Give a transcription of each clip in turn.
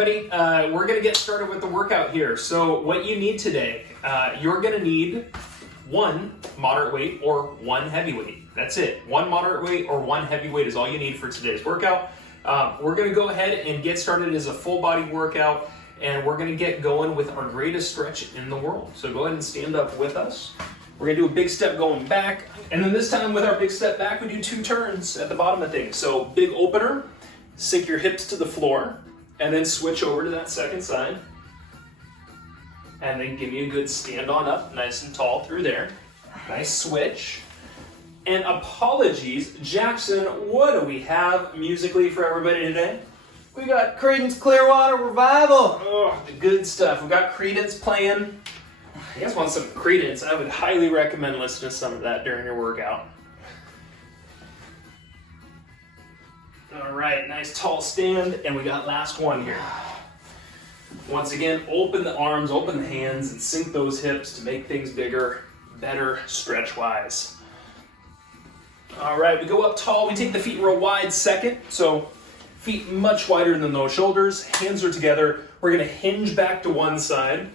everybody. We're going to get started with the workout here. So what you need today, you're going to need one moderate weight or one heavy weight. That's it. One moderate weight or one heavy weight is all you need for today's workout. We're going to go ahead and get started as a full body workout, and we're going to get going with our greatest stretch in the world. So go ahead and stand up with us. We're going to do a big step going back, and then this time with our big step back, we do 2 turns at the bottom of things. So big opener, sink your hips to the floor, and then switch over to that second side. And then give me a good stand on up, nice and tall through there. Nice switch. And apologies, Jackson, what do we have musically for everybody today? We got Creedence Clearwater Revival. Oh, the good stuff. We got Creedence playing. You guys want some Creedence? I would highly recommend listening to some of that during your workout. All right, nice tall stand, and we got last one here. Once again, open the arms, open the hands, and sink those hips to make things bigger, better stretch-wise. All right, we go up tall. We take the feet real wide second, so feet much wider than those shoulders. Hands are together. We're going to hinge back to one side.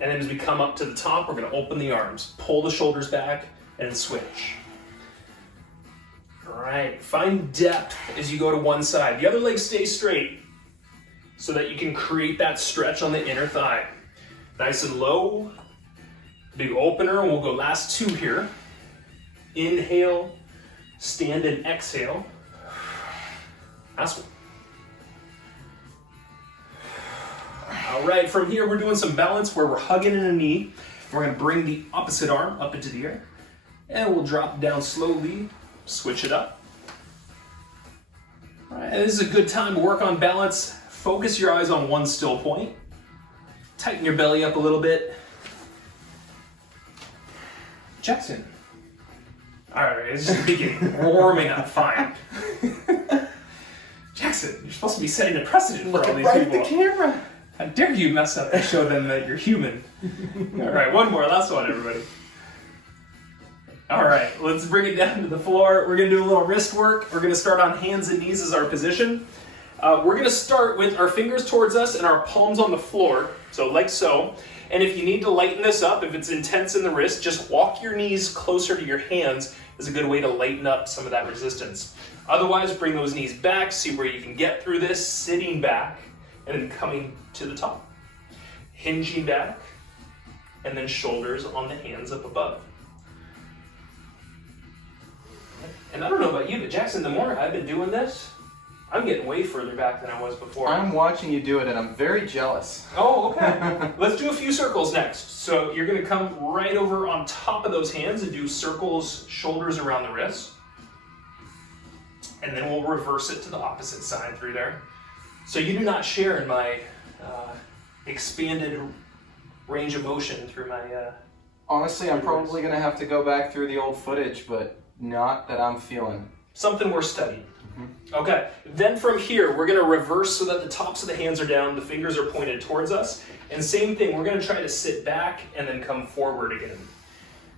And then as we come up to the top, we're going to open the arms, pull the shoulders back, and switch. All right, find depth as you go to one side. The other leg stays straight so that you can create that stretch on the inner thigh. Nice and low. Big opener, and we'll go last 2 here. Inhale, stand and exhale. Last one. All right, from here we're doing some balance where we're hugging in a knee. We're going to bring the opposite arm up into the air, and we'll drop down slowly, switch it up. All right, this is a good time to work on balance. Focus your eyes on one still point. Tighten your belly up a little bit. Jackson. All right, it's just the beginning. We're warming up, fine. Jackson, you're supposed to be setting a precedent for all these right people. At the camera. How dare you mess up and show them that you're human. All right, one more, last one, everybody. All right, let's bring it down to the floor. We're gonna do a little wrist work. We're gonna start on hands and knees as our position. We're gonna start with our fingers towards us and our palms on the floor, so like so. And if you need to lighten this up, if it's intense in the wrist, just walk your knees closer to your hands is a good way to lighten up some of that resistance. Otherwise, bring those knees back, see where you can get through this, sitting back, and then coming to the top. Hinging back, and then shoulders on the hands up above. And I don't know about you, but Jackson, the more I've been doing this, I'm getting way further back than I was before. I'm watching you do it, and I'm very jealous. Oh, okay. Let's do a few circles next. So you're going to come right over on top of those hands and do circles, shoulders around the wrists. And then we'll reverse it to the opposite side through there. So you do not share in my expanded range of motion through my... Honestly, I'm probably going to have to go back through the old footage, but not that I'm feeling. Something we're studying. Okay, then from here, we're going to reverse so that the tops of the hands are down, the fingers are pointed towards us. And same thing, we're going to try to sit back and then come forward again.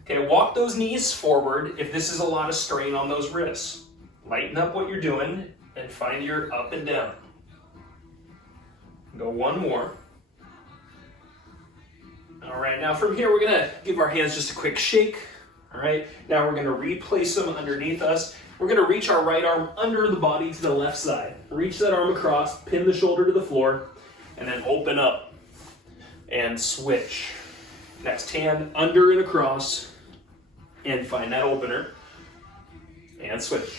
Okay, walk those knees forward if this is a lot of strain on those wrists. Lighten up what you're doing and find your up and down. Go one more. All right, now from here, we're going to give our hands just a quick shake. All right, now we're going to replace them underneath us. We're going to reach our right arm under the body to the left side. Reach that arm across, pin the shoulder to the floor, and then open up and switch. Next hand under and across, and find that opener, and switch.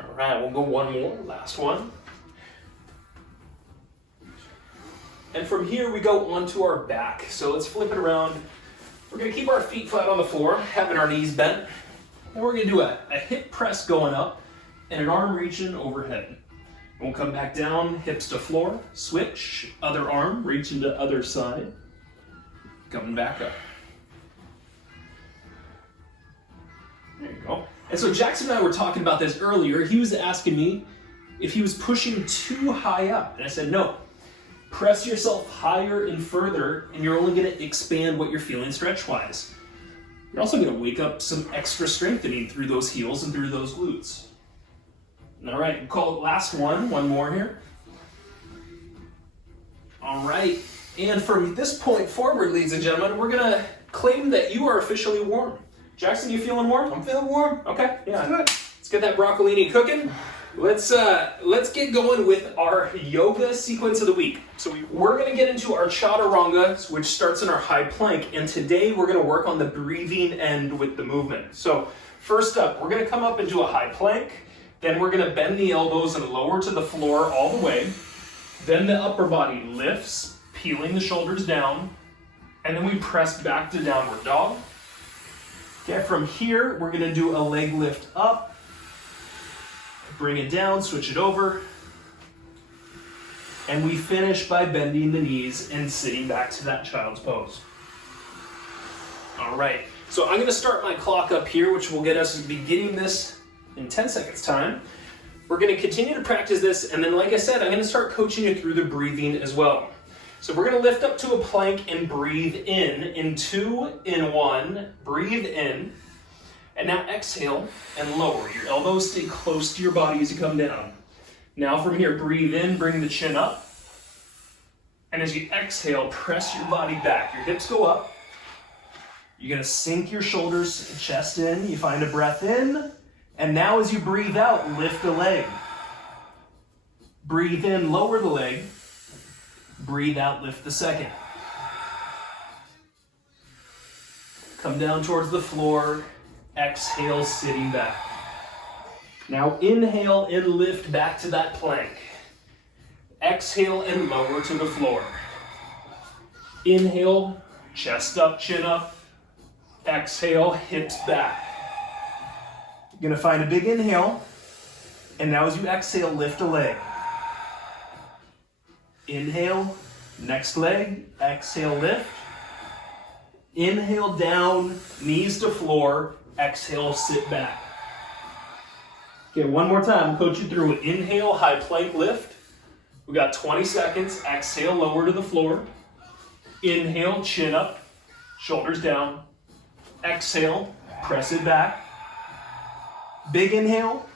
All right, we'll go one more, last one. And from here, we go onto our back. So let's flip it around. We're going to keep our feet flat on the floor, having our knees bent. And we're going to do a hip press going up and an arm reaching overhead. We'll come back down, hips to floor, switch, other arm, reaching to other side, coming back up. There you go. And so Jackson and I were talking about this earlier. He was asking me if he was pushing too high up. And I said, no. Press yourself higher and further, and you're only going to expand what you're feeling stretch-wise. You're also going to wake up some extra strengthening through those heels and through those glutes. All right, call it last one more here. All right, and from this point forward, ladies and gentlemen, we're gonna claim that you are officially warm. Jackson, you feeling warm? I'm feeling warm. Okay, yeah. Good. Let's get that broccolini cooking. Let's get going with our yoga sequence of the week. So we're gonna get into our Chattaranga, which starts in our high plank, and today we're gonna work on the breathing end with the movement. So first up, we're gonna come up into a high plank, then we're gonna bend the elbows and lower to the floor all the way. Then the upper body lifts, peeling the shoulders down, and then we press back to downward dog. Okay, from here, we're gonna do a leg lift up, bring it down, switch it over, and we finish by bending the knees and sitting back to that child's pose. All right, so I'm gonna start my clock up here, which will get us beginning this in 10 seconds time. We're gonna continue to practice this, and then like I said, I'm gonna start coaching you through the breathing as well. So we're gonna lift up to a plank and breathe in 2, in 1, breathe in, and now exhale and lower. Your elbows stay close to your body as you come down. Now from here, breathe in, bring the chin up, and as you exhale, press your body back. Your hips go up. You're gonna sink your shoulders and chest in. You find a breath in, and now as you breathe out, lift the leg. Breathe in, lower the leg. Breathe out, lift the second. Come down towards the floor. Exhale, sitting back. Now inhale and lift back to that plank. Exhale and lower to the floor. Inhale, chest up, chin up. Exhale, hips back. You're gonna find a big inhale, and now as you exhale, lift a leg. Inhale, next leg, exhale, lift. Inhale down, knees to floor, exhale, sit back. Okay, one more time, coach you through it. Inhale, high plank lift. We got 20 seconds, exhale, lower to the floor. Inhale, chin up, shoulders down. Exhale, press it back. Big inhale,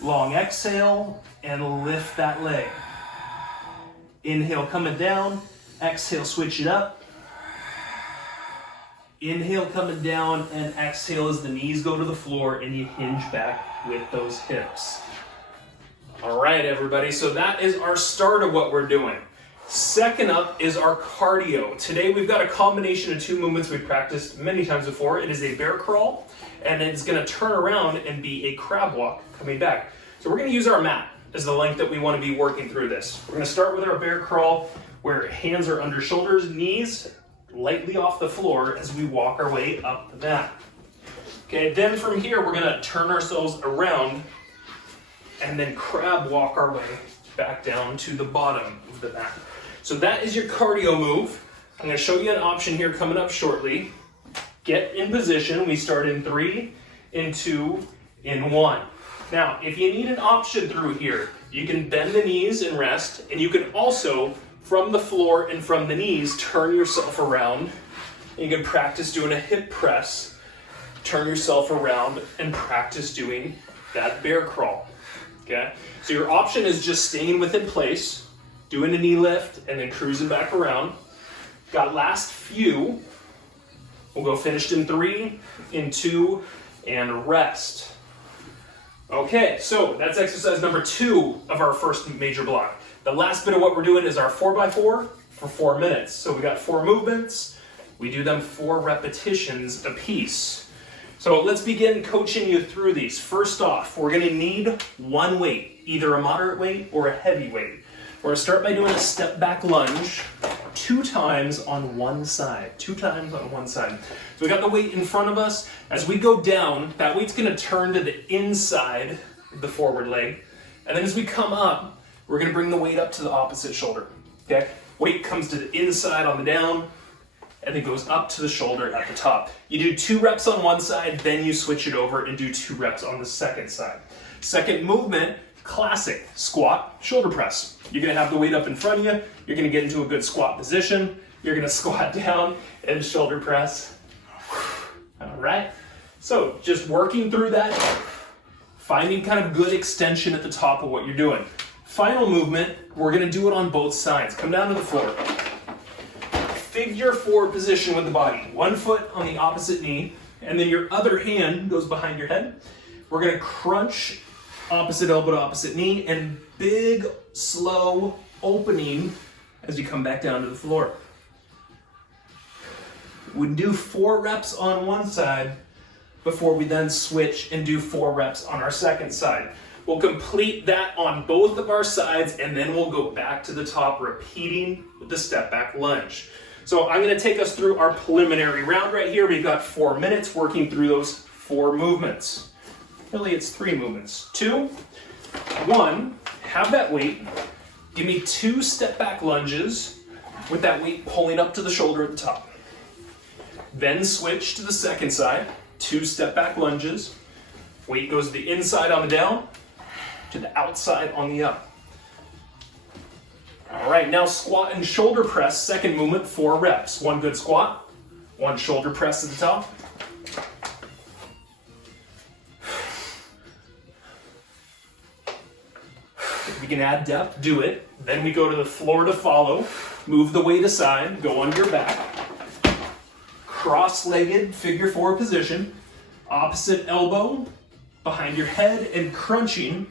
long exhale, and lift that leg. Inhale, coming down. Exhale, switch it up. Inhale, coming down, and exhale as the knees go to the floor and you hinge back with those hips. All right, everybody, so that is our start of what we're doing. Second up is our cardio. Today we've got a combination of 2 movements we've practiced many times before. It is a bear crawl, and it's gonna turn around and be a crab walk coming back. So we're gonna use our mat as the length that we wanna be working through this. We're gonna start with our bear crawl, where hands are under shoulders, knees lightly off the floor as we walk our way up the mat. Okay, then from here, we're gonna turn ourselves around and then crab walk our way back down to the bottom of the mat. So that is your cardio move. I'm gonna show you an option here coming up shortly. Get in position. We start in 3, in 2, in 1. Now, if you need an option through here, you can bend the knees and rest, and you can also, from the floor and from the knees, turn yourself around. And you can practice doing a hip press, turn yourself around, and practice doing that bear crawl. Okay? So your option is just staying within place, doing a knee lift, and then cruising back around. Got last few. We'll go finished in 3, in 2, and rest. Okay, so that's exercise number 2 of our first major block. The last bit of what we're doing is our 4x4 for 4 minutes. So we got 4 movements. We do them 4 repetitions apiece. So let's begin coaching you through these. First off, we're gonna need 1 weight, either a moderate weight or a heavy weight. We're gonna start by doing a step back lunge 2 times on one side. 2 times on one side. So we got the weight in front of us. As we go down, that weight's gonna turn to the inside of the forward leg. And then as we come up, we're gonna bring the weight up to the opposite shoulder. Okay? Weight comes to the inside on the down, and it goes up to the shoulder at the top. You do 2 reps on one side, then you switch it over and do 2 reps on the second side. Second movement, classic squat, shoulder press. You're gonna have the weight up in front of you. You're gonna get into a good squat position. You're gonna squat down and shoulder press. All right. So just working through that Finding kind of good extension at the top of what you're doing. Final movement, we're gonna do it on both sides. Come down to the floor. Figure 4 position with the body. One foot on the opposite knee, and then your other hand goes behind your head. We're gonna crunch opposite elbow to opposite knee, and big, slow opening as you come back down to the floor. We do 4 reps on one side before we then switch and do 4 reps on our second side. We'll complete that on both of our sides, and then we'll go back to the top, repeating with the step back lunge. So I'm gonna take us through our preliminary round right here. We've got 4 minutes working through those 4 movements. Really, it's 3 movements. 2, 1, have that weight. Give me 2 step back lunges with that weight pulling up to the shoulder at the top. Then switch to the second side, 2 step back lunges. Weight goes to the inside on the down, to the outside on the up. All right, now squat and shoulder press, second movement, 4 reps. 1 good squat, 1 shoulder press at the top. If we can add depth, do it. Then we go to the floor to follow. Move the weight aside, go on your back. Cross-legged figure 4 position. Opposite elbow behind your head and crunching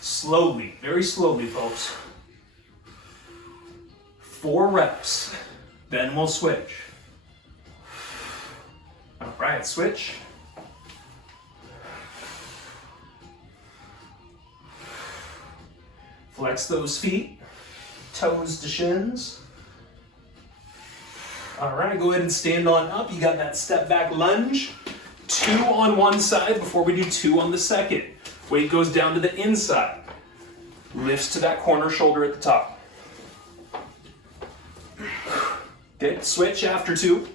slowly, very slowly, folks. 4 reps, then we'll switch. All right, switch. Flex those feet, toes to shins. All right, go ahead and stand on up. You got that step back lunge. 2 on one side before we do 2 on the second. Weight goes down to the inside. Lifts to that corner shoulder at the top. Okay, switch after 2.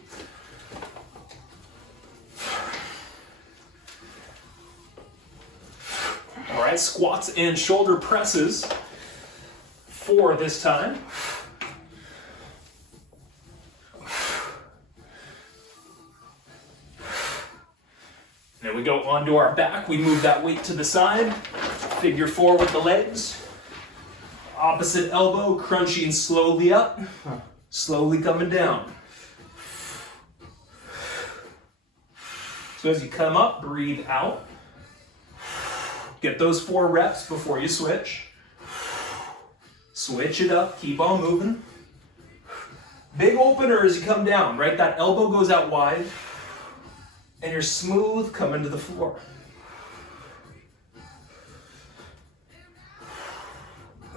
All right, squats and shoulder presses. 4 this time. Then we go onto our back. We move that weight to the side. Figure 4 with the legs. Opposite elbow, crunching slowly up, slowly coming down. So as you come up, breathe out. Get those 4 reps before you switch. Switch it up, keep on moving. Big opener as you come down, right? That elbow goes out wide, and you're smooth coming to the floor.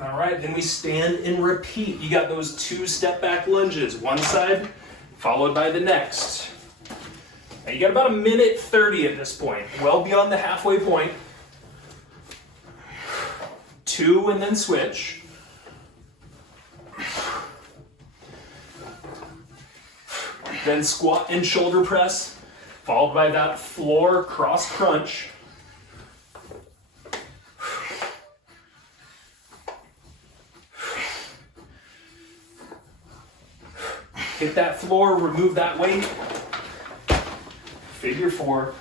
All right, then we stand and repeat. You got those 2 step back lunges, one side followed by the next. Now you got about 1:30 at this point, well beyond the halfway point. 2 and then switch. Then squat and shoulder press, followed by that floor cross crunch. Hit that floor, remove that weight. Figure 4,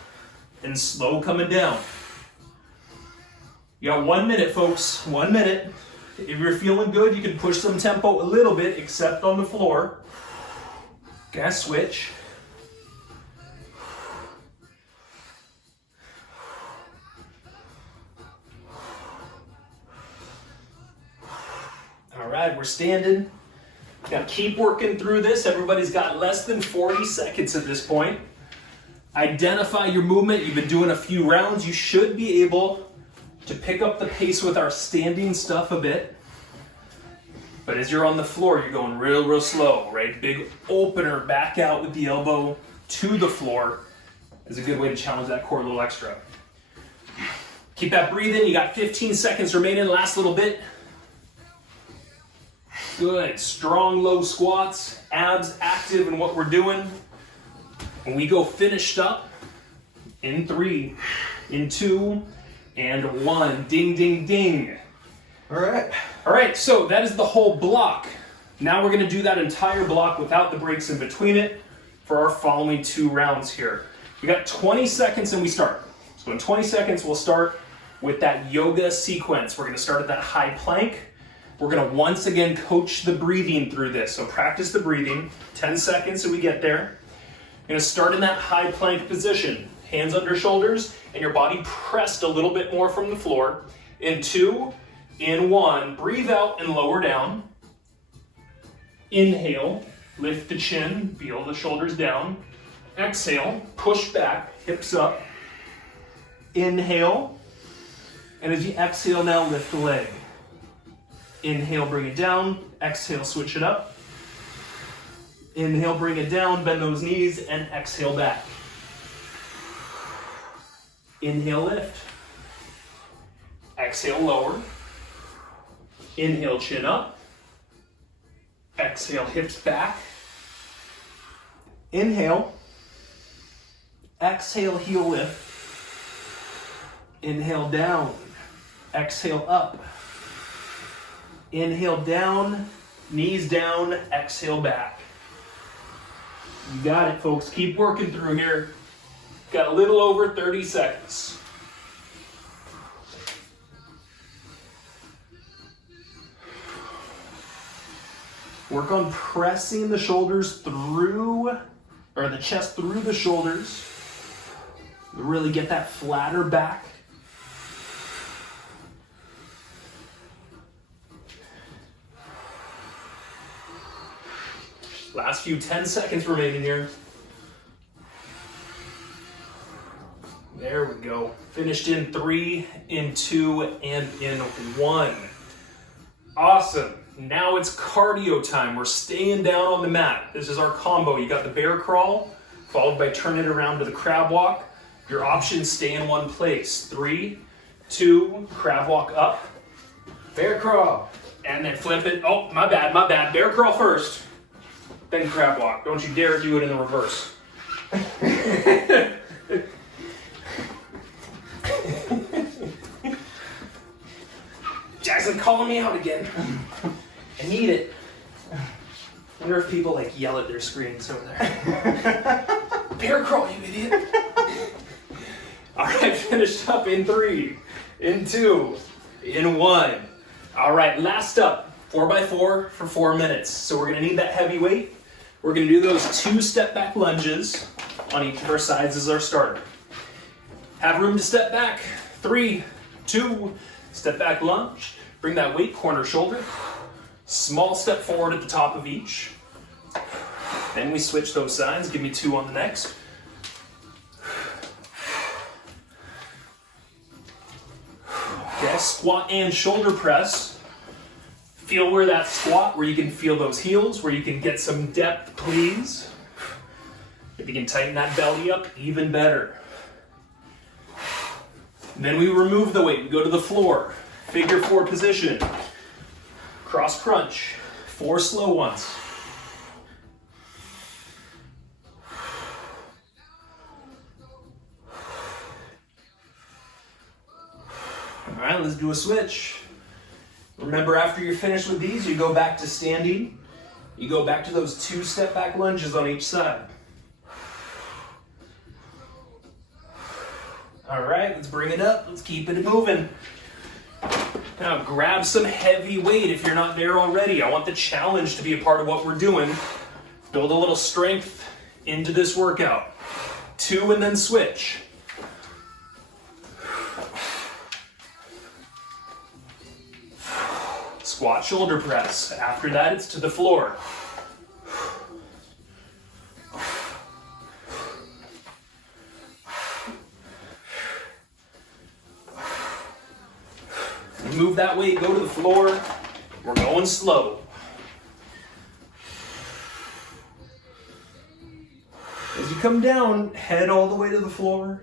and slow coming down. You got 1 minute, folks, 1 minute. If you're feeling good, you can push some tempo a little bit, except on the floor. Gas switch. All right, we're standing. Now keep working through this. Everybody's got less than 40 seconds at this point. Identify your movement. You've been doing a few rounds. You should be able to pick up the pace with our standing stuff a bit. But as you're on the floor, you're going real slow, right? Big opener back out with the elbow to the floor is a good way to challenge that core a little extra. Keep that breathing. You got 15 seconds remaining. Last little bit. Good. Strong low squats. Abs active in what we're doing. When we go finished up in 3, in 2, and 1. Ding, ding, ding. All right. All right, so that is the whole block. Now we're gonna do that entire block without the breaks in between it for our following 2 rounds here. We got 20 seconds and we start. So in 20 seconds, we'll start with that yoga sequence. We're gonna start at that high plank. We're gonna once again coach the breathing through this. So practice the breathing, 10 seconds so we get there. You're gonna start in that high plank position. Hands under shoulders and your body pressed a little bit more from the floor. In 2, in 1, breathe out and lower down. Inhale, lift the chin, feel the shoulders down. Exhale, push back, hips up. Inhale, and as you exhale now, lift the leg. Inhale, bring it down. Exhale, switch it up. Inhale, bring it down, bend those knees, and exhale back. Inhale, lift. Exhale, lower. Inhale, chin up. Exhale, hips back. Inhale. Exhale, heel lift. Inhale, down. Exhale, up. Inhale, down. Knees down. Exhale, back. You got it, folks. Keep working through here. Got a little over 30 seconds. Work on pressing the shoulders through, or the chest through the shoulders. Really get that flatter back. Last few 10 seconds remaining here. There we go. Finished in 3, in 2, and in 1. Awesome. Now it's cardio time. We're staying down on the mat. This is our combo. You got the bear crawl, followed by turn it around to the crab walk. Your options stay in one place. 3, 2, crab walk up. Bear crawl. And then flip it. Oh, my bad, my bad. Bear crawl first, then crab walk. Don't you dare do it in the reverse. Jackson calling me out again. I need it. I wonder if people like yell at their screens over there. Bear crawl, you idiot. All right, finished up in 3, in 2, in 1. All right, last up, 4x4 for 4 minutes. So we're gonna need that heavy weight. We're gonna do those 2 step back lunges on each of our sides as our starter. Have room to step back. 3, 2, step back lunge. Bring that weight corner shoulder. Small step forward at the top of each. Then we switch those sides. Give me 2 on the next. Okay, squat and shoulder press. Feel where that squat, where you can feel those heels, where you can get some depth, please. If you can tighten that belly up, even better. And then we remove the weight. We go to the floor. Figure 4 position. Cross crunch. 4 slow ones. All right, let's do a switch. Remember, after you're finished with these, you go back to standing. You go back to those 2 step back lunges on each side. All right, let's bring it up. Let's keep it moving. Now grab some heavy weight if you're not there already. I want the challenge to be a part of what we're doing. Build a little strength into this workout. 2 and then switch. Squat shoulder press. After that, it's to the floor. Move that weight, go to the floor. We're going slow. As you come down, head all the way to the floor.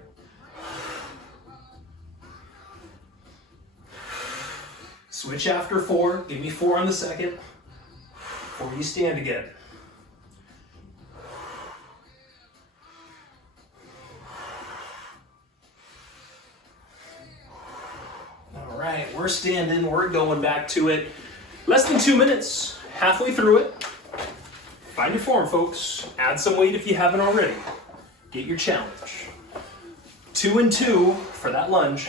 Switch after 4. Give me 4 on the second. Before you stand again. All right, we're standing. We're going back to it. Less than 2 minutes. Halfway through it. Find your form, folks. Add some weight if you haven't already. Get your challenge. 2 and 2 for that lunge.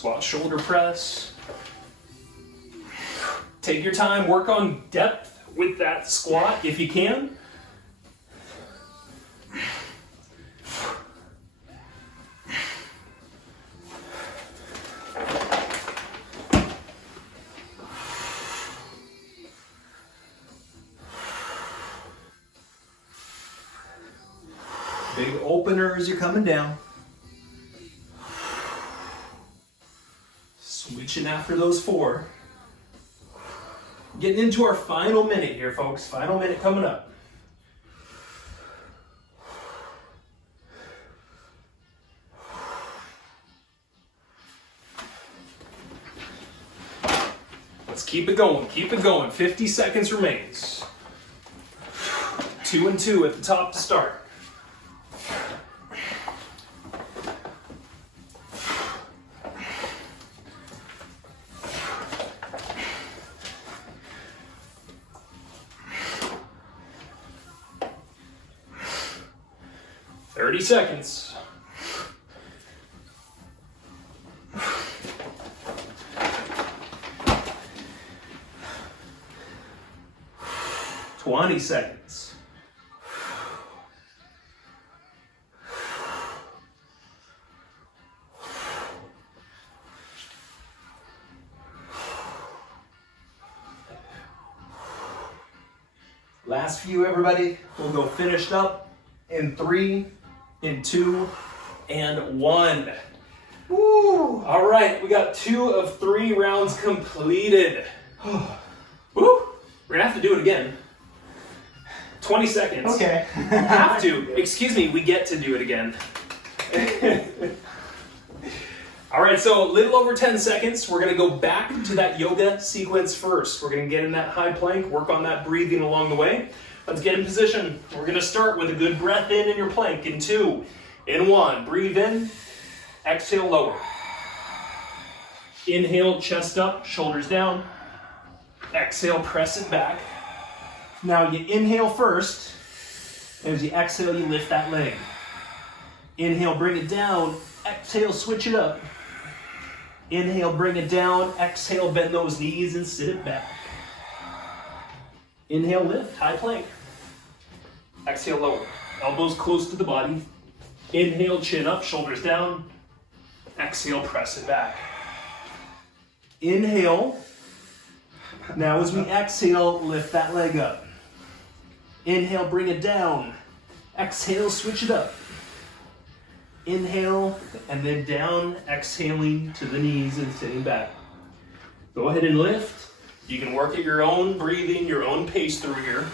Squat shoulder press. Take your time, work on depth with that squat if you can. Big opener as you're coming down. Switching after those 4. Getting into our final minute here, folks. Final minute coming up. Let's keep it going. Keep it going. 50 seconds remains. 2 and 2 at the top to start. Seconds. 20 seconds. 'Last few, everybody. We'll go finished up in 3, in 2, and 1. Woo! All right, we got 2 of 3 rounds completed. Woo! We're gonna have to do it again. 20 seconds. Okay. Have to. Excuse me, we get to do it again. All right, so a little over 10 seconds. We're gonna go back to that yoga sequence first. We're gonna get in that high plank, work on that breathing along the way. Let's get in position. We're gonna start with a good breath in your plank in 2, in 1. Breathe in, exhale, lower. Inhale, chest up, shoulders down. Exhale, press it back. Now you inhale first. As you exhale, you lift that leg. Inhale, bring it down. Exhale, switch it up. Inhale, bring it down. Exhale, bend those knees and sit it back. Inhale, lift, high plank. Exhale, lower. Elbows close to the body. Inhale, chin up, shoulders down. Exhale, press it back. Inhale. Now as we exhale, lift that leg up. Inhale, bring it down. Exhale, switch it up. Inhale, and then down, exhaling to the knees and sitting back. Go ahead and lift. You can work at your own breathing, your own pace through here.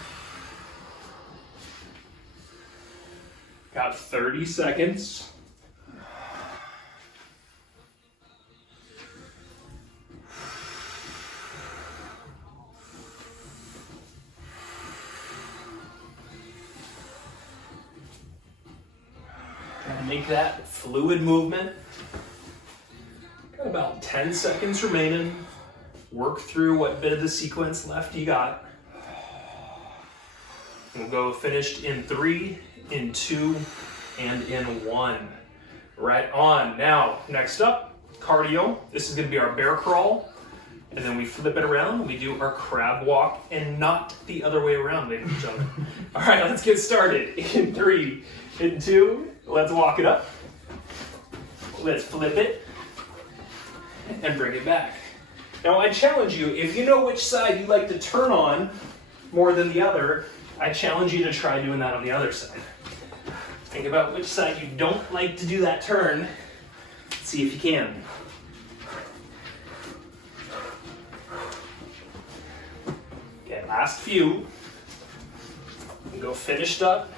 Got 30 seconds. Try to make that fluid movement. Got about 10 seconds remaining. Work through what bit of the sequence left you got. We'll go finished in 3, in 2, and in 1. Right on. Now, next up, cardio. This is going to be our bear crawl. And then we flip it around. We do our crab walk and not the other way around, ladies and gentlemen. All right, let's get started. In 3, in 2, let's walk it up. Let's flip it and bring it back. Now I challenge you, if you know which side you like to turn on more than the other, I challenge you to try doing that on the other side. Think about which side you don't like to do that turn. See if you can. Okay, last few. We go finished up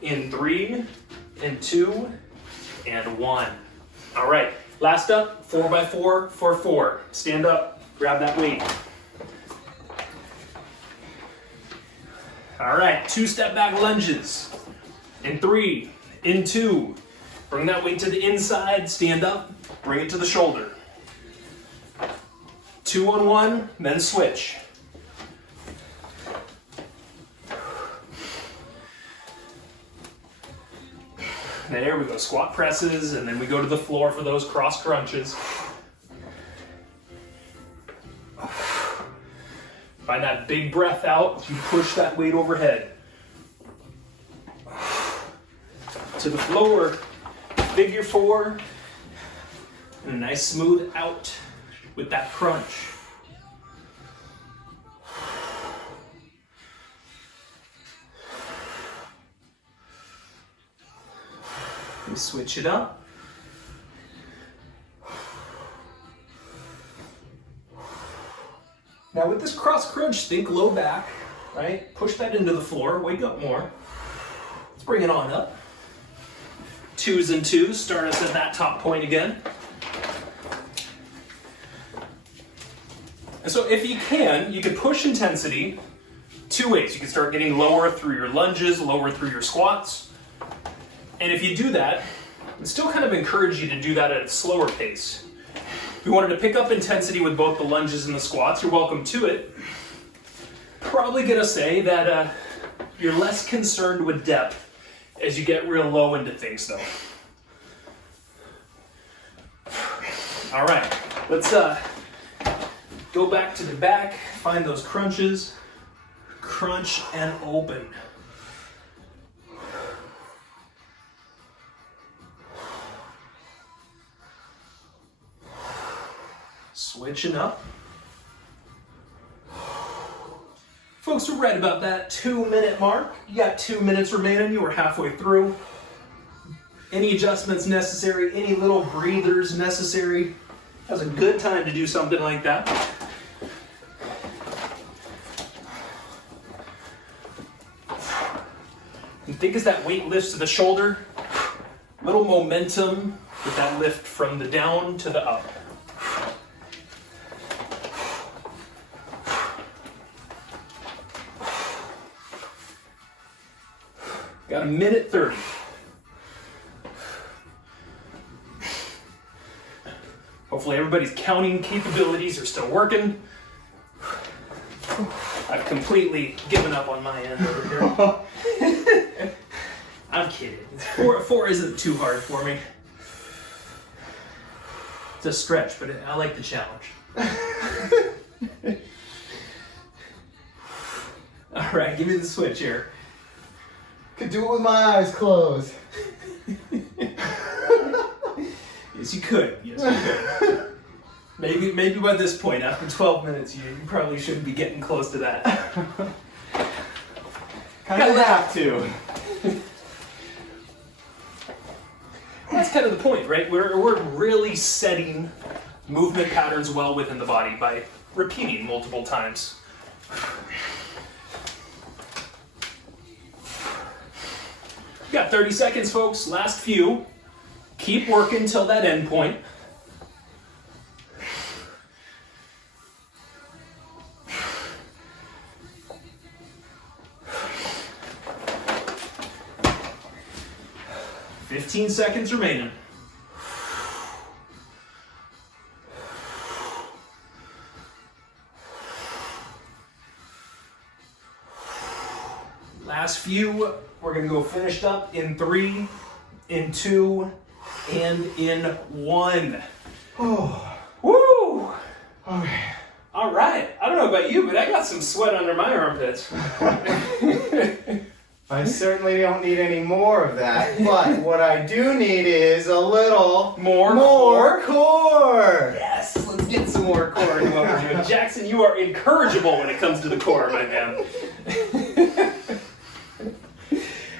in 3, in 2, and 1. All right, last up, 4x4 for 4. Stand up, grab that weight. All right, 2 step back lunges. In 3, in 2. Bring that weight to the inside, stand up, bring it to the shoulder. 2 on 1, then switch. There we go, squat presses, and then we go to the floor for those cross crunches. that big breath out, you push that weight overhead. To the floor, figure 4, and a nice smooth out with that crunch. We switch it up. Now with this cross crunch, think low back, right? Push that into the floor, wake up more. Let's bring it on up. 2s and 2s, start us at that top point again. And so if you can push intensity 2 ways. You can start getting lower through your lunges, lower through your squats. And if you do that, I still kind of encourage you to do that at a slower pace. If you wanted to pick up intensity with both the lunges and the squats, you're welcome to it. Probably gonna say that you're less concerned with depth as you get real low into things though. All right, let's go back to the back, find those crunches, crunch and open. Switching up. Folks, we're right about that 2-minute mark. You got 2 minutes remaining, you were halfway through. Any adjustments necessary, any little breathers necessary. That was a good time to do something like that. And think as that weight lifts to the shoulder, little momentum with that lift from the down to the up. Got 1:30. Hopefully everybody's counting capabilities are still working. I've completely given up on my end over here. I'm kidding. Four isn't too hard for me. It's a stretch, but I like the challenge. All right, give me the switch here. Could do it with my eyes closed. Yes, you could. Yes, you could. Maybe by this point, after 12 minutes, you probably shouldn't be getting close to that. Kind of have to. That's kind of the point, right? We're really setting movement patterns well within the body by repeating multiple times. You got 30 seconds, folks. Last few. Keep working till that end point. $15 seconds remaining. Last few. We're going to go finished up in 3, in 2, and in 1. Oh. Woo! Okay. All right. I don't know about you, but I got some sweat under my armpits. I certainly don't need any more of that, but what I do need is a little More core. Yes, let's get some more core into what we're doing. Jackson, you are incorrigible when it comes to the core, my man.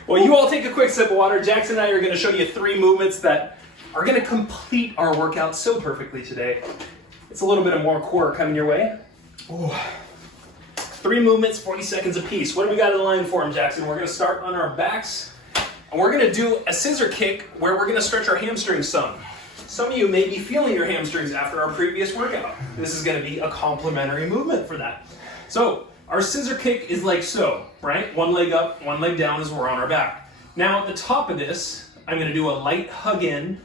Well, you all take a quick sip of water. Jackson and I are going to show you 3 movements that are going to complete our workout so perfectly today. It's a little bit of more core coming your way. Ooh. 3 movements, 40 seconds apiece. What do we got in the line for them, Jackson? We're going to start on our backs, and we're going to do a scissor kick where we're going to stretch our hamstrings some. Some of you may be feeling your hamstrings after our previous workout. This is going to be a complementary movement for that. So, our scissor kick is like so, right? One leg up, one leg down as we're on our back. Now, at the top of this, I'm going to do a light hug in,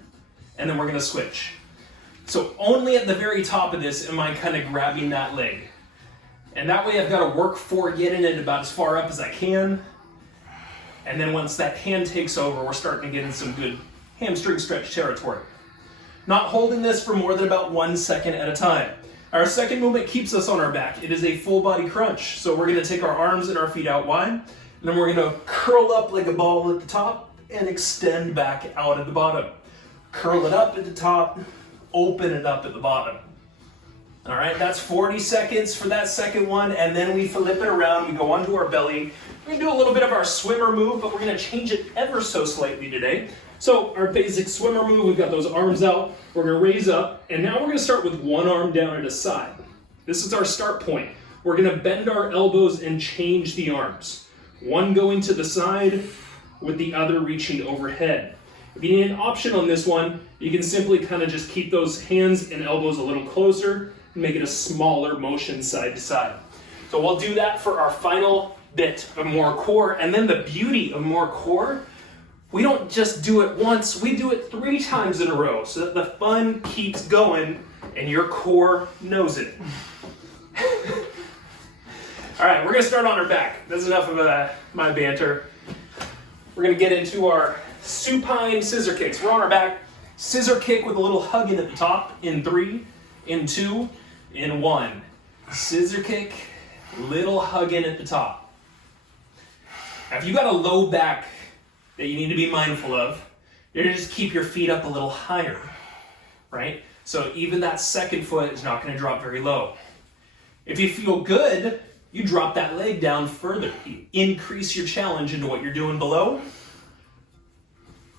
and then we're going to switch. So, only at the very top of this am I kind of grabbing that leg. And that way I've got to work for getting it about as far up as I can. And then once that hand takes over, we're starting to get in some good hamstring stretch territory. Not holding this for more than about 1 second at a time. Our second movement keeps us on our back. It is a full body crunch. So we're gonna take our arms and our feet out wide, and then we're gonna curl up like a ball at the top and extend back out at the bottom. Curl it up at the top, open it up at the bottom. All right, that's 40 seconds for that second one, and then we flip it around, we go onto our belly. We're gonna do a little bit of our swimmer move, but we're gonna change it ever so slightly today. So our basic swimmer move, we've got those arms out, we're gonna raise up, and now we're gonna start with one arm down at a side. This is our start point. We're gonna bend our elbows and change the arms. One going to the side with the other reaching overhead. If you need an option on this one, you can simply kind of just keep those hands and elbows a little closer and make it a smaller motion side to side. So we'll do that for our final bit of more core. And then the beauty of more core, we don't just do it once, we do it 3 times in a row so that the fun keeps going and your core knows it. All right, we're gonna start on our back. That's enough of my banter. We're gonna get into our supine scissor kicks. We're on our back, scissor kick with a little hug in at the top in 3, in 2, in 1. Scissor kick, little hug in at the top. Now, if you got a low back that you need to be mindful of, you're gonna just keep your feet up a little higher, right? So even that second foot is not gonna drop very low. If you feel good, you drop that leg down further. You increase your challenge into what you're doing below.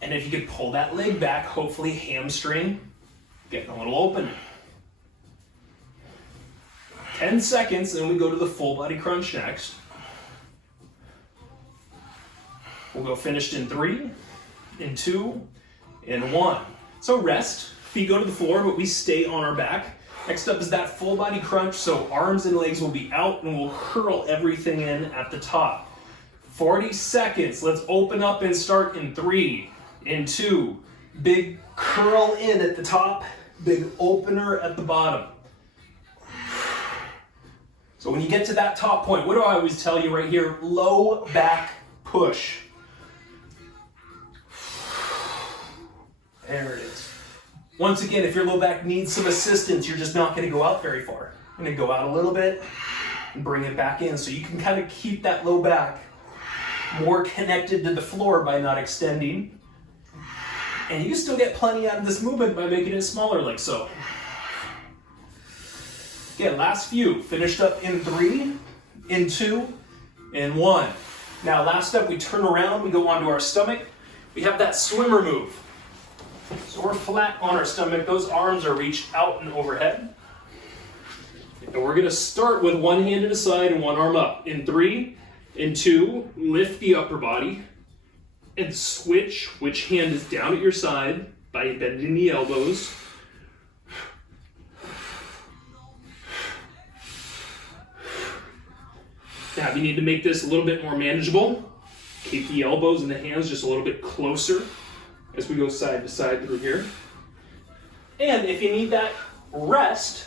And if you could pull that leg back, hopefully hamstring, getting a little open. 10 seconds, and we go to the full body crunch next. We'll go finished in 3, in 2, in 1. So rest, feet go to the floor, but we stay on our back. Next up is that full body crunch, so arms and legs will be out and we'll curl everything in at the top. 40 seconds, let's open up and start in 3, in 2. Big curl in at the top, big opener at the bottom. So when you get to that top point, what do I always tell you right here? Low back push. There it is. Once again, if your low back needs some assistance, you're just not going to go out very far. You're going to go out a little bit and bring it back in. So you can kind of keep that low back more connected to the floor by not extending. And you still get plenty out of this movement by making it smaller like so. Again, last few. Finished up in 3, in 2, in 1. Now last up, we turn around, we go onto our stomach. We have that swimmer move. So we're flat on our stomach, those arms are reached out and overhead. And we're gonna start with one hand at a side and one arm up. In 3, in 2, lift the upper body and switch which hand is down at your side by bending the elbows. Now if you need to make this a little bit more manageable, keep the elbows and the hands just a little bit closer as we go side to side through here. And if you need that rest,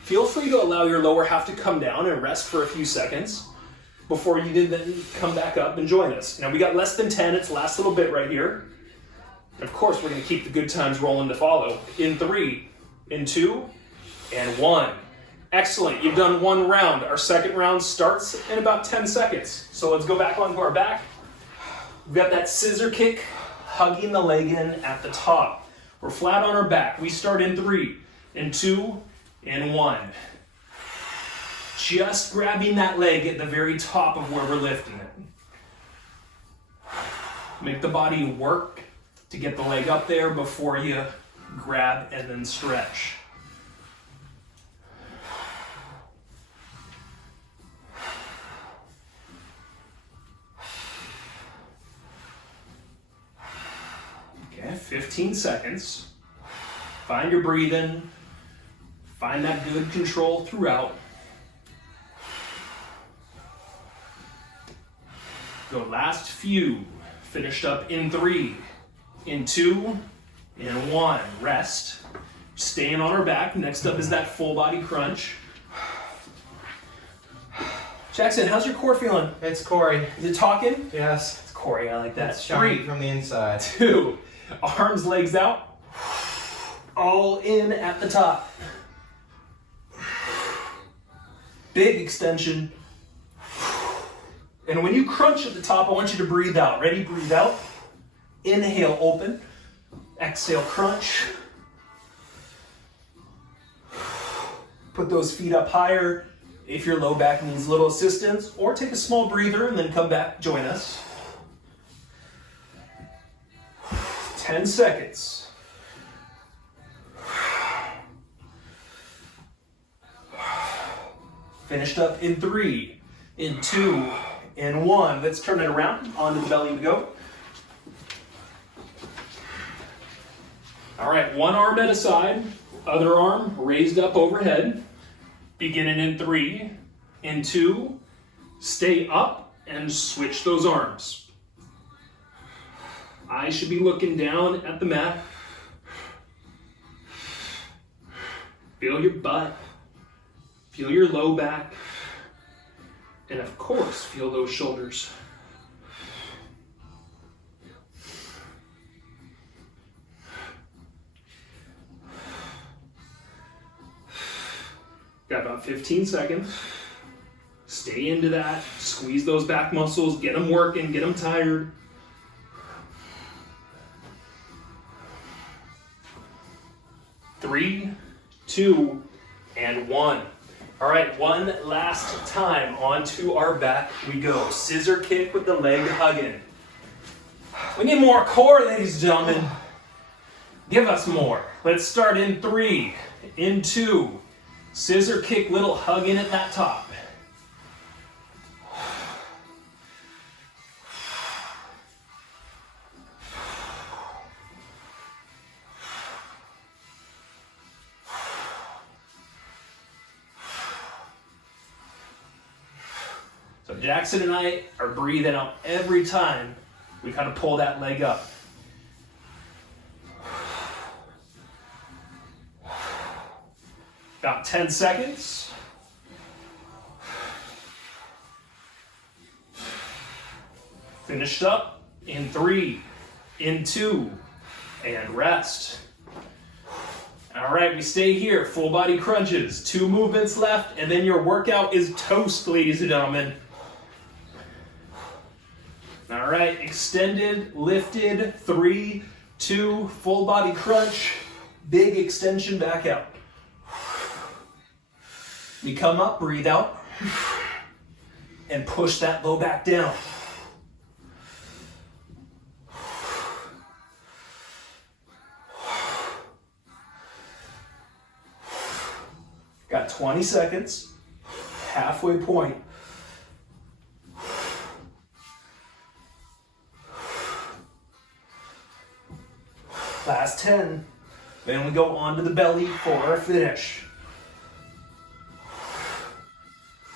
feel free to allow your lower half to come down and rest for a few seconds before you then come back up and join us. Now we got less than 10, it's the last little bit right here. And of course we're gonna keep the good times rolling to follow. In 3, in 2, and 1. Excellent, you've done 1 round. Our second round starts in about 10 seconds. So let's go back onto our back. We've got that scissor kick, hugging the leg in at the top. We're flat on our back. We start in 3, in 2, in 1. Just grabbing that leg at the very top of where we're lifting it. Make the body work to get the leg up there before you grab and then stretch. Okay, 15 seconds. Find your breathing. Find that good control throughout. Go last few. Finished up in 3, in 2, in 1. Rest. Staying on our back. Next up is that full body crunch. Jackson, how's your core feeling? It's Corey. Is it talking? Yes. It's Corey, I like that. It's shiny 3, from the inside. 2, arms, legs out. All in at the top. big extension. And when you crunch at the top, I want you to breathe out. Ready? Breathe out. Inhale, open. Exhale, crunch. Put those feet up higher if your low back needs a little assistance, or take a small breather and then come back, join us. 10 seconds. Finished up in 3, in 2, in 1. Let's turn it around. Onto the belly we go. All right, one arm at a side, other arm raised up overhead. Beginning in 3, in 2, stay up and switch those arms. Eyes should be looking down at the mat. Feel your butt, feel your low back, and of course, feel those shoulders. Got about 15 seconds. Stay into that. Squeeze those back muscles. Get them working. Get them tired. Three, 2, and 1. All right, one last time. Onto our back we go. Scissor kick with the leg hugging. We need more core, ladies and gentlemen. Give us more. Let's start in 3, in 2. Scissor kick, little hug in at that top. So Jackson and I are breathing out every time we kind of pull that leg up. About 10 seconds. Finished up in 3, in 2, and rest. All right, we stay here, full body crunches, 2 movements left, and then your workout is toast, ladies and gentlemen. All right, extended, lifted, 3, 2, full body crunch, big extension back out. You come up, breathe out, and push that low back down. Got 20 seconds, halfway point. Last 10. Then we go onto the belly for our finish.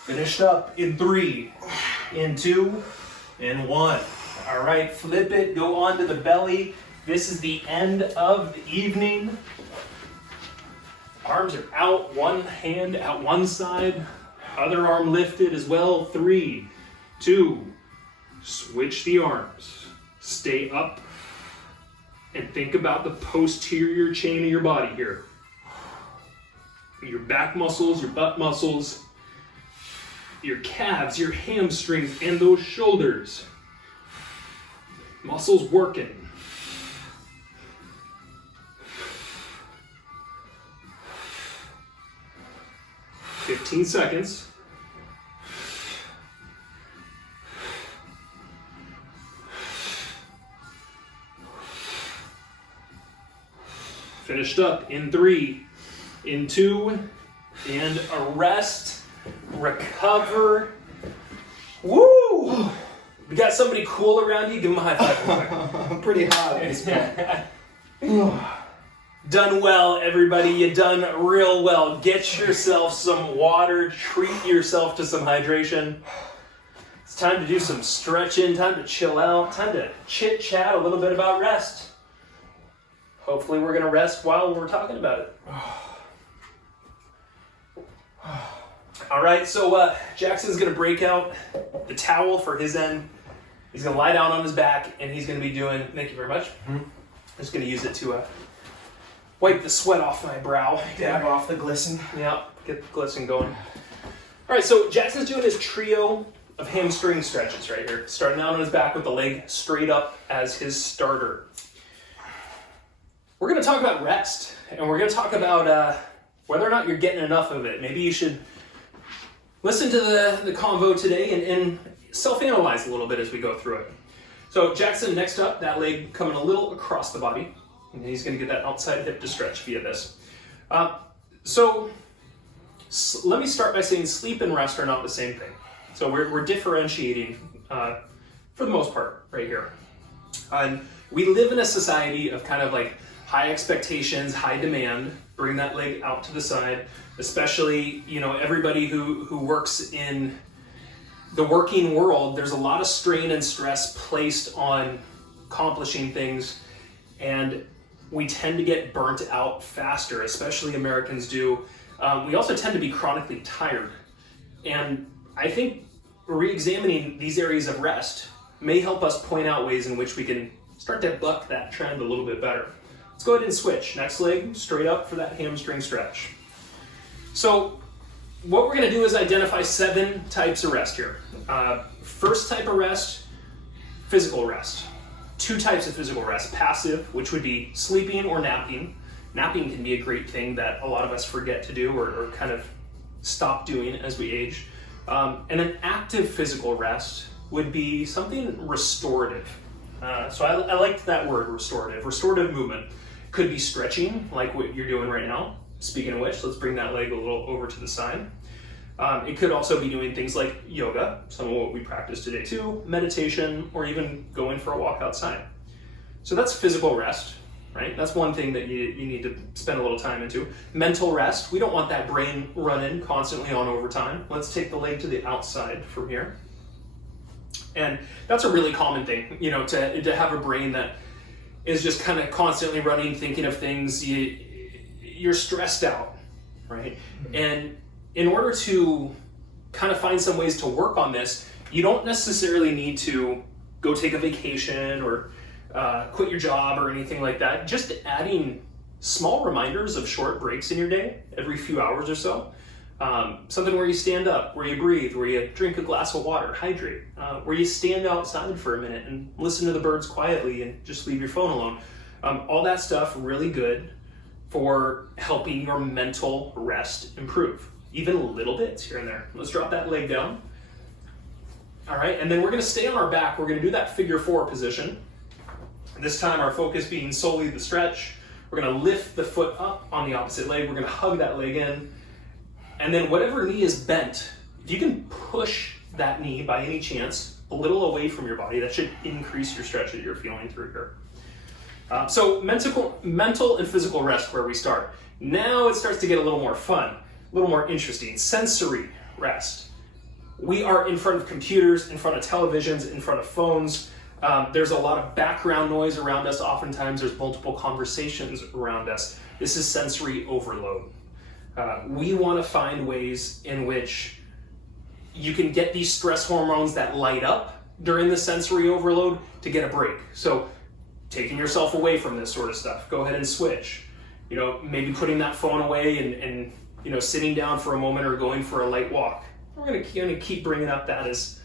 Finished up in 3, in 2, in 1. All right, flip it, go onto the belly. This is the end of the evening. Arms are out, one hand at one side, other arm lifted as well. 3, 2, switch the arms. Stay up and think about the posterior chain of your body here. Your back muscles, your butt muscles, your calves, your hamstrings, and those shoulders. Muscles working. "15 seconds. Finished up in 3, in 2, and a rest. Recover. Woo! You got somebody cool around you? Give them a high five real quick. I'm pretty hot at this point. Done well, everybody. You done real well. Get yourself some water. Treat yourself to some hydration. It's time to do some stretching. Time to chill out. Time to chit-chat a little bit about rest. Hopefully we're going to rest while we're talking about it. All right, so Jackson's going to break out the towel for his end. He's going to lie down on his back, and he's going to be doing, thank you very much. I'm just going to use it to wipe the sweat off my brow. Dab off the glisten. Yeah, get the glisten going. All right, so Jackson's doing his trio of hamstring stretches right here. Starting out on his back with the leg straight up as his starter. We're going to talk about rest, and we're going to talk about whether or not you're getting enough of it. Maybe you should listen to the convo today and self-analyze a little bit as we go through it. So Jackson, next up, that leg coming a little across the body, and he's going to get that outside hip to stretch via this. So let me start by saying sleep and rest are not the same thing. So we're differentiating for the most part right here. And we live in a society of kind of like high expectations, high demand. Bring that leg out to the side, especially, you know, everybody who works in the working world. There's a lot of strain and stress placed on accomplishing things, and we tend to get burnt out faster, especially Americans do. We also tend to be chronically tired, and I think re-examining these areas of rest may help us point out ways in which we can start to buck that trend a little bit better. Let's go ahead and switch. Next leg, straight up for that hamstring stretch. So what we're going to do is identify 7 types of rest here. First type of rest, physical rest. 2 types of physical rest. Passive, which would be sleeping or napping. Napping can be a great thing that a lot of us forget to do or kind of stop doing as we age. And an active physical rest would be something restorative. So I liked that word, restorative. Restorative movement could be stretching, like what you're doing right now. Speaking of which, let's bring that leg a little over to the side. It could also be doing things like yoga, some of what we practice today too, meditation, or even going for a walk outside. So that's physical rest, right? That's one thing that you need to spend a little time into. Mental rest, we don't want that brain running constantly on overtime. Let's take the leg to the outside from here. And that's a really common thing, you know, to have a brain that is just kind of constantly running, thinking of things. You're stressed out, right? And in order to kind of find some ways to work on this, you don't necessarily need to go take a vacation or quit your job or anything like that. Just adding small reminders of short breaks in your day, every few hours or so. Something where you stand up, where you breathe, where you drink a glass of water, hydrate, where you stand outside for a minute and listen to the birds quietly and just leave your phone alone. All that stuff really good for helping your mental rest improve. Even little bits here and there. Let's drop that leg down. All right, and then we're gonna stay on our back. We're gonna do that figure 4 position. This time our focus being solely the stretch. We're gonna lift the foot up on the opposite leg. We're gonna hug that leg in. And then whatever knee is bent, if you can push that knee by any chance a little away from your body, that should increase your stretch that you're feeling through here. So mental and physical rest where we start. Now it starts to get a little more fun, a little more interesting. Sensory rest. We are in front of computers, in front of televisions, in front of phones. There's a lot of background noise around us. Oftentimes there's multiple conversations around us. This is sensory overload. We want to find ways in which you can get these stress hormones that light up during the sensory overload to get a break. So taking yourself away from this sort of stuff, go ahead and switch. You know, maybe putting that phone away and you know, sitting down for a moment or going for a light walk. We're going to keep bringing up that as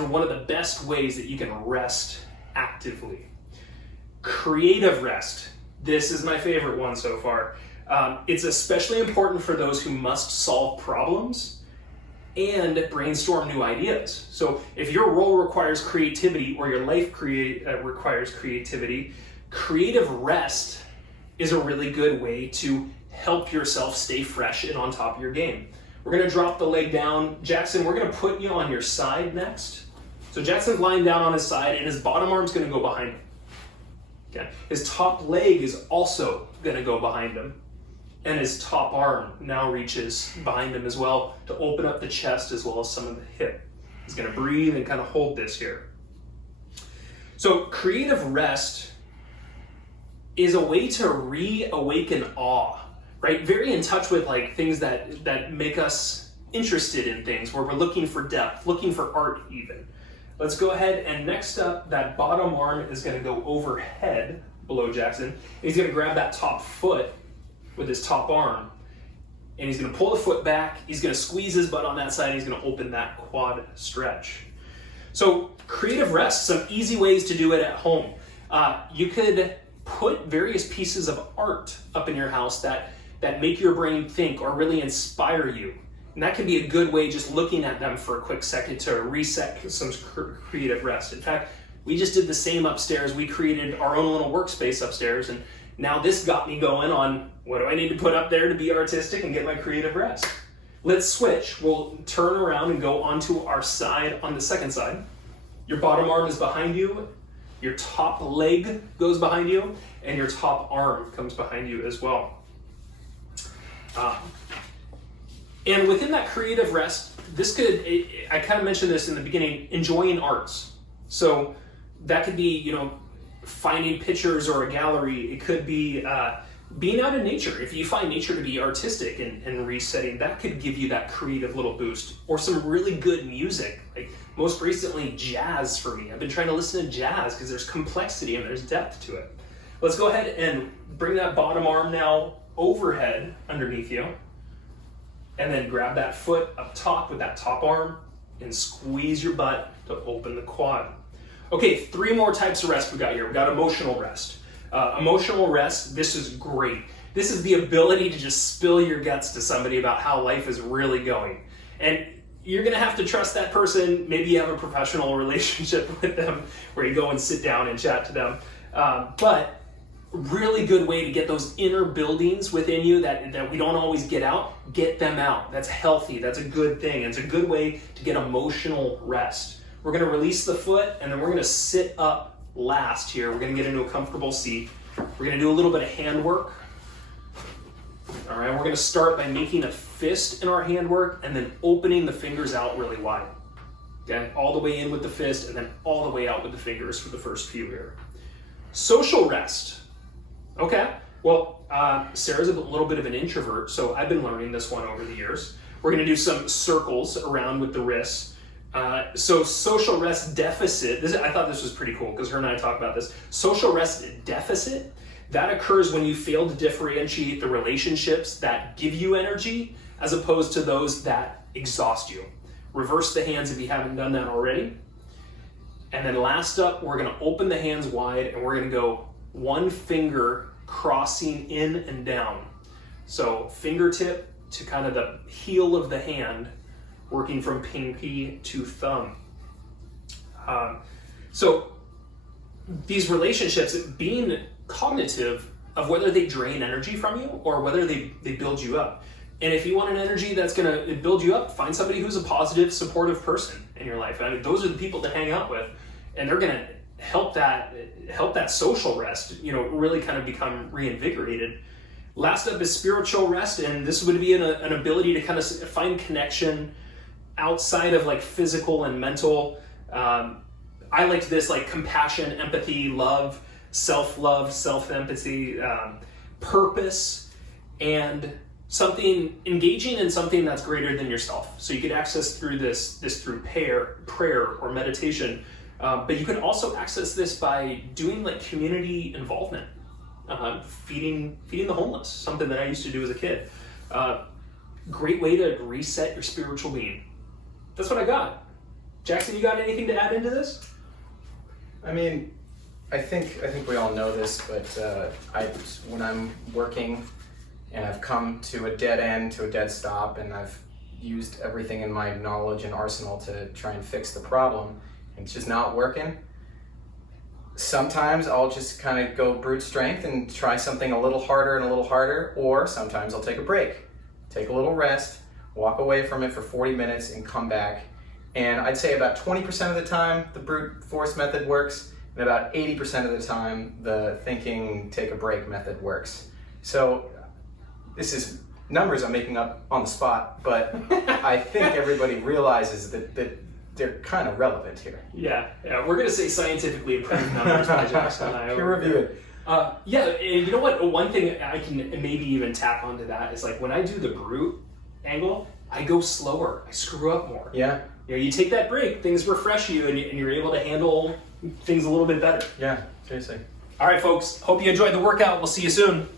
one of the best ways that you can rest actively. Creative rest. This is my favorite one so far. It's especially important for those who must solve problems and brainstorm new ideas. So if your role requires creativity or your life requires creativity, creative rest is a really good way to help yourself stay fresh and on top of your game. We're gonna drop the leg down. Jackson, we're gonna put you on your side next. So Jackson's lying down on his side and his bottom arm's gonna go behind him. Okay. His top leg is also gonna go behind him. And his top arm now reaches behind him as well to open up the chest as well as some of the hip. He's gonna breathe and kind of hold this here. So creative rest is a way to reawaken awe, right? Very in touch with like things that make us interested in things, where we're looking for depth, looking for art even. Let's go ahead and next up, that bottom arm is gonna go overhead below Jackson. He's gonna grab that top foot with his top arm and he's going to pull the foot back. He's going to squeeze his butt on that side. And he's going to open that quad stretch. So creative rest, some easy ways to do it at home. You could put various pieces of art up in your house that make your brain think or really inspire you. And that can be a good way, just looking at them for a quick second, to reset some creative rest. In fact, we just did the same upstairs. We created our own little workspace upstairs, and now this got me going on what do I need to put up there to be artistic and get my creative rest. Let's switch. We'll turn around and go onto our side on the second side. Your bottom arm is behind you, your top leg goes behind you, and your top arm comes behind you as well. And within that creative rest, this could, I kind of mentioned this in the beginning, enjoying arts. So that could be, finding pictures or a gallery. It could be being out in nature. If you find nature to be artistic and resetting, that could give you that creative little boost. Or some really good music, like most recently jazz for me. I've been trying to listen to jazz because there's complexity and there's depth to it. Let's go ahead and bring that bottom arm now overhead underneath you. And then grab that foot up top with that top arm and squeeze your butt to open the quad. Okay, 3 more types of rest we got here. We got emotional rest. Emotional rest, this is great. This is the ability to just spill your guts to somebody about how life is really going. And you're gonna have to trust that person. Maybe you have a professional relationship with them where you go and sit down and chat to them. But really good way to get those inner buildings within you that we don't always get out, get them out. That's healthy, that's a good thing. It's a good way to get emotional rest. We're gonna release the foot and then we're gonna sit up last here. We're gonna get into a comfortable seat. We're gonna do a little bit of hand work. All right, we're gonna start by making a fist in our hand work and then opening the fingers out really wide. Okay, all the way in with the fist and then all the way out with the fingers for the first few here. Social rest. Okay, well, Sarah's a little bit of an introvert, so I've been learning this one over the years. We're gonna do some circles around with the wrists. So social rest deficit, I thought this was pretty cool because her and I talked about this. Social rest deficit, that occurs when you fail to differentiate the relationships that give you energy as opposed to those that exhaust you. Reverse the hands if you haven't done that already. And then last up, we're gonna open the hands wide and we're gonna go one finger crossing in and down. So fingertip to kind of the heel of the hand, working from pinky to thumb. So these relationships, being cognitive of whether they drain energy from you or whether they build you up. And if you want an energy that's gonna build you up, find somebody who's a positive, supportive person in your life. I mean, those are the people to hang out with, and they're gonna help that social rest, really kind of become reinvigorated. Last up is spiritual rest, and this would be an ability to kind of find connection outside of like physical and mental. I liked this, like compassion, empathy, love, self-love, self-empathy, purpose, and something engaging in something that's greater than yourself. So you could access through this through prayer or meditation. But you can also access this by doing like community involvement, feeding the homeless, something that I used to do as a kid. Great way to reset your spiritual being. That's what I got. Jackson, you got anything to add into this? I mean, I think we all know this, but when I'm working and I've come to a dead end, to a dead stop, and I've used everything in my knowledge and arsenal to try and fix the problem, and it's just not working, sometimes I'll just kind of go brute strength and try something a little harder, or sometimes I'll take a break, take a little rest, walk away from it for 40 minutes and come back. And I'd say about 20% of the time the brute force method works, and about 80% of the time the thinking, take a break method works. So this is numbers I'm making up on the spot, but I think everybody realizes that they're kind of relevant here. Yeah, we're gonna say scientifically improved numbers by Jackson and I. Peer reviewed. Yeah, and you know what? One thing I can maybe even tap onto that is like when I do the brute angle, I go slower. I screw up more. Yeah. You take that break, things refresh you, and you're able to handle things a little bit better. Yeah, seriously. All right, folks. Hope you enjoyed the workout. We'll see you soon.